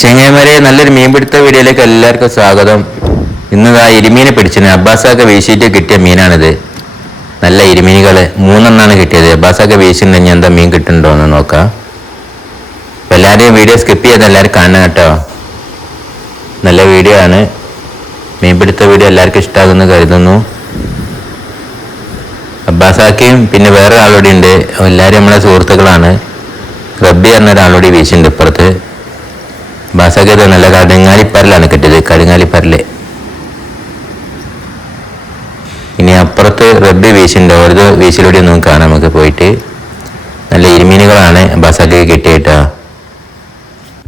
ചെങ്ങൈമാരെ നല്ലൊരു മീൻപിടുത്ത വീഡിയോയിലേക്ക് എല്ലാവർക്കും സ്വാഗതം. ഇന്ന് ഇരുമീനെ പിടിച്ചിന്. അബ്ബാസാക്ക വീശിയിട്ട് കിട്ടിയ മീനാണിത്. നല്ല ഇരുമീനുകള് 3 കിട്ടിയത്. അബ്ബാസാക്ക വീശിട്ടുണ്ടെങ്കിൽ എന്താ മീൻ കിട്ടുന്നുണ്ടോ എന്ന് നോക്കാം. അപ്പം എല്ലാവരെയും വീഡിയോ സ്കിപ്പ് ചെയ്ത് എല്ലാവരും കാണണം കേട്ടോ. നല്ല വീഡിയോ ആണ്. മീൻപിടുത്ത വീഡിയോ എല്ലാവർക്കും ഇഷ്ടമാകുമെന്ന് കരുതുന്നു. അബ്ബാസാക്കയും പിന്നെ വേറെ ആളോടെ ഉണ്ട്. എല്ലാവരും നമ്മളെ സുഹൃത്തുക്കളാണ്. റബ്ബി എന്ന ഒരാളോട് വീശിട്ടുണ്ട് ഇപ്പുറത്ത്. ബാസാക്കത് നല്ല കടുങ്ങാലിപ്പരലാണ് കിട്ടിയത്. കടുങ്ങാലിപ്പരല്. ഇനി അപ്പുറത്ത് റബ്ബി വീശുണ്ട്. ഓരോ വീശിലൂടെ ഒന്നും കാണാം നമുക്ക് പോയിട്ട്. നല്ല ഇരുമീനുകളാണ് ബാസാക്കയ്ക്ക് കിട്ടിയിട്ടാ.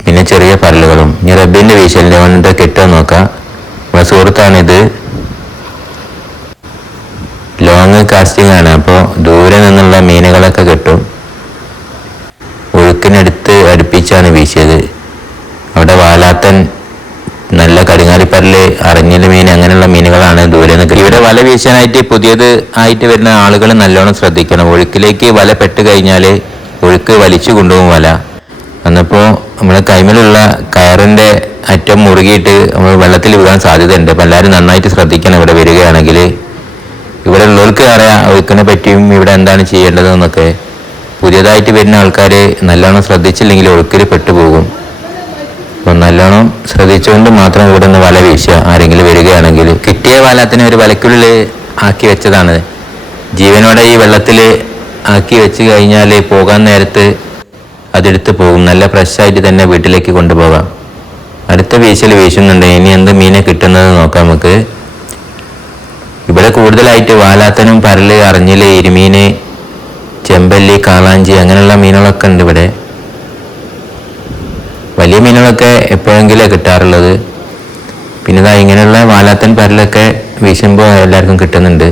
പിന്നെ ചെറിയ പരലുകളും. ഇനി റബ്ബിന്റെ വീശലിന്റെ വന്നിട്ട് കിട്ടുക നോക്കാം. നമ്മുടെ സുഹൃത്താണിത്. ലോങ് കാസ്റ്റിംഗ് ആണ്. അപ്പോൾ ദൂരെ നിന്നുള്ള മീനുകളൊക്കെ കിട്ടും. ഒഴുക്കിനടുത്ത് അടുപ്പിച്ചാണ് വീശിയത്. അവിടെ വാലാത്തൻ, നല്ല കടുങ്ങാലിപ്പരല്, അറിഞ്ഞില് മീൻ, അങ്ങനെയുള്ള മീനുകളാണ് ദൂരെ നിൽക്കുക. ഇവിടെ വല വീശാനായിട്ട് പുതിയത് ആയിട്ട് വരുന്ന ആളുകൾ നല്ലോണം ശ്രദ്ധിക്കണം. ഒഴുക്കിലേക്ക് വല പെട്ട് കഴിഞ്ഞാൽ ഒഴുക്ക് വലിച്ചു കൊണ്ടുപോകും വല. അന്നപ്പോൾ നമ്മൾ കൈമിലുള്ള കയറിൻ്റെ അറ്റം മുറുകിയിട്ട് നമ്മൾ വെള്ളത്തിൽ വീഴാൻ സാധ്യതയുണ്ട്. അപ്പം എല്ലാവരും നന്നായിട്ട് ശ്രദ്ധിക്കണം ഇവിടെ വരികയാണെങ്കിൽ. ഇവിടെ ഉള്ളവർക്ക് അറിയാം ഒഴുക്കിനെ പറ്റിയും ഇവിടെ എന്താണ് ചെയ്യേണ്ടതെന്നൊക്കെ. പുതിയതായിട്ട് വരുന്ന ആൾക്കാർ നല്ലോണം ശ്രദ്ധിച്ചില്ലെങ്കിൽ ഒഴുക്കിൽ പെട്ടുപോകും. അപ്പം നല്ലോണം ശ്രദ്ധിച്ചുകൊണ്ട് മാത്രം ഇവിടെ നിന്ന് വല വീശുക ആരെങ്കിലും വരികയാണെങ്കിൽ. കിട്ടിയ വലത്തിന് ഒരു വലയ്ക്കുള്ളിൽ ആക്കി വെച്ചതാണ്. ജീവനോടെ ഈ വെള്ളത്തിൽ ആക്കി വെച്ച് കഴിഞ്ഞാൽ പോകാൻ നേരത്ത് അതെടുത്ത് പോകും. നല്ല ഫ്രഷായിട്ട് തന്നെ വീട്ടിലേക്ക് കൊണ്ടുപോകാം. അടുത്ത വീശൽ വീശുന്നുണ്ട്. ഇനി എന്ത് മീനെ കിട്ടുന്നത് നോക്കാം നമുക്ക്. ഇവിടെ കൂടുതലായിട്ട് വാലാത്തനും പരല്, അറിഞ്ഞില്, ഇരുമീന്, ചെമ്പല്ലി, കാളാഞ്ചി അങ്ങനെയുള്ള മീനുകളൊക്കെ ഉണ്ട് ഇവിടെ. വലിയ മീനുകളൊക്കെ എപ്പോഴെങ്കിലും കിട്ടാറുള്ളത്. പിന്നെ ഇതാ ഇങ്ങനെയുള്ള വാലാത്തൻ പരലൊക്കെ വീശുമ്പോൾ എല്ലാവർക്കും കിട്ടുന്നുണ്ട്.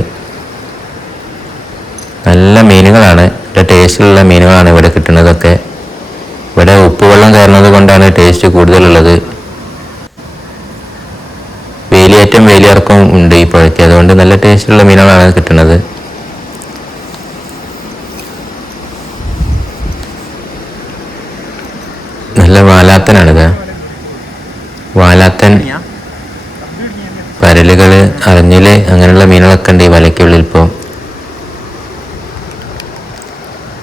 നല്ല മീനുകളാണ്. ഇവിടെ ടേസ്റ്റിലുള്ള മീനുകളാണ് ഇവിടെ കിട്ടുന്നതൊക്കെ. ഇവിടെ ഉപ്പുവെള്ളം കയറുന്നത് കൊണ്ടാണ് ടേസ്റ്റ് കൂടുതലുള്ളത്. വേലിയേറ്റം വേലിയിറക്കം ഉണ്ട് ഈ പുഴയ്ക്ക്. അതുകൊണ്ട് നല്ല ടേസ്റ്റുള്ള മീനുകളാണ് കിട്ടുന്നത്. നല്ല വാലാത്തനാണിത്. വാലാത്തൻ, പരലുകൾ, അറിഞ്ഞില് അങ്ങനെയുള്ള മീനുകളൊക്കെ ഉണ്ട് ഈ വലയ്ക്കുള്ളിൽ. ഇപ്പോൾ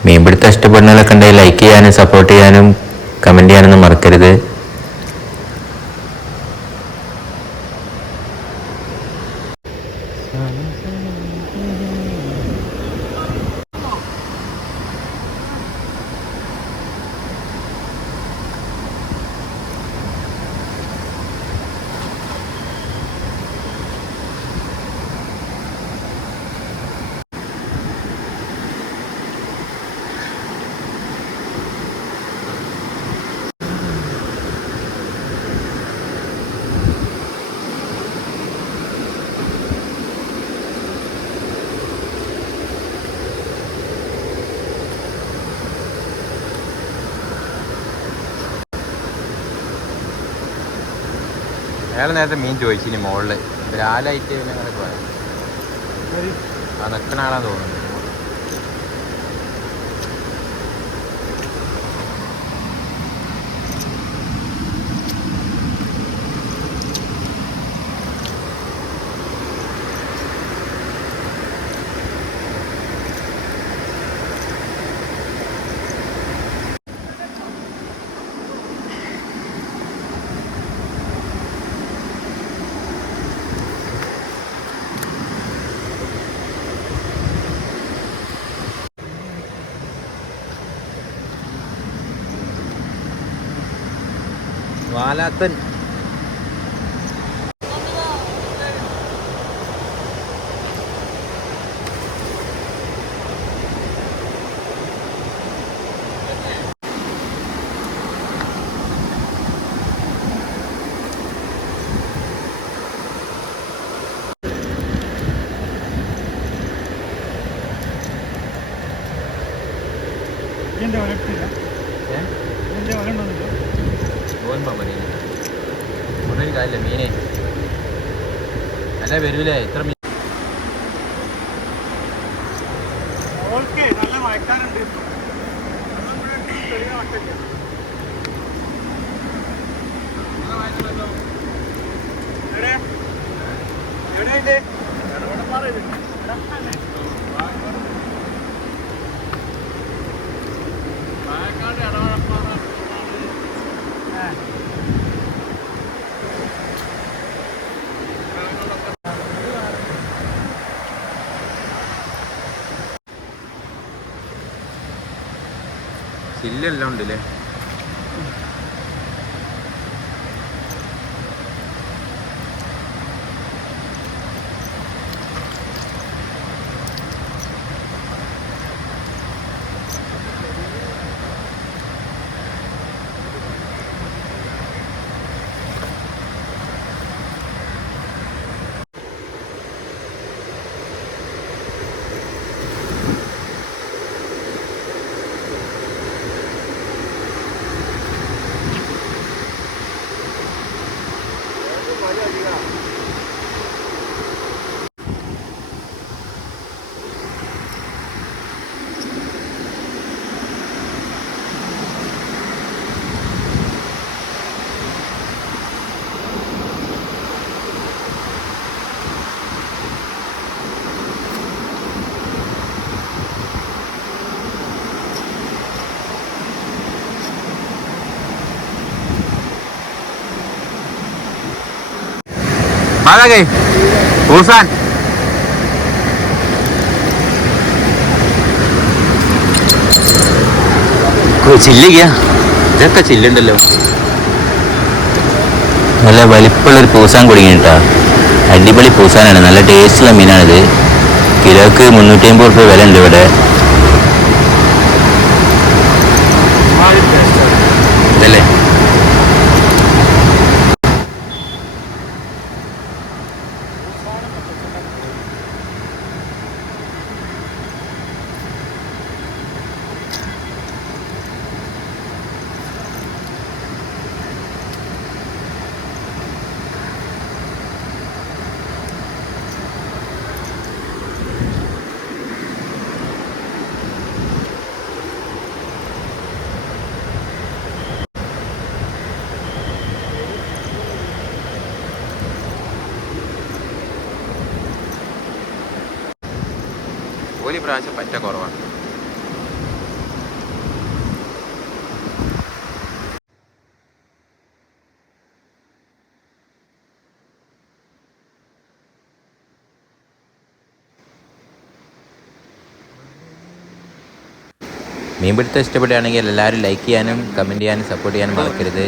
മീൻപിടുത്തം ഇഷ്ടപ്പെടുന്നവരൊക്കെ ഉണ്ടെങ്കിൽ ലൈക്ക് ചെയ്യാനും സപ്പോർട്ട് ചെയ്യാനും കമൻറ്റ് ചെയ്യാനൊന്നും മറക്കരുത്. അയാൾ നേരത്തെ മീൻ ചോദിച്ചിനി മുകളിൽ ഒരാലായിട്ട് ഞങ്ങൾ പോയാൽ ആ നിൽക്കുന്ന ആളാന്ന് തോന്നുന്നു. വാലാത്തൻ മുകളിൽ കാലില്ല മീനെ നല്ല വരൂലേ. ഇത്ര മീൻ നല്ല മഴക്കാറുണ്ട്. ചില്ലെല്ലാം ഉണ്ടല്ലേ. Mana guys? Urusan. ചില്ലിക്ക ഇതൊക്കെ ചില്ലുണ്ടല്ലോ. നല്ല വലിപ്പമുള്ളൊരു പൂസാൻ കുടുങ്ങിട്ടാ. അടിപൊളി പൂസാനാണ്, നല്ല ടേസ്റ്റുള്ള മീനാണിത്. കിലോക്ക് 350 രൂപ വില ഉണ്ട് ഇവിടെ. ഇതല്ലേ ഒരു പ്രാവശ്യം പറ്റ കുറവാണ്. മീൻപിടുത്തം ഇഷ്ടപ്പെടുകയാണെങ്കിൽ എല്ലാവരും ലൈക്ക് ചെയ്യാനും കമൻറ്റ് ചെയ്യാനും സപ്പോർട്ട് ചെയ്യാനും മറക്കരുത്.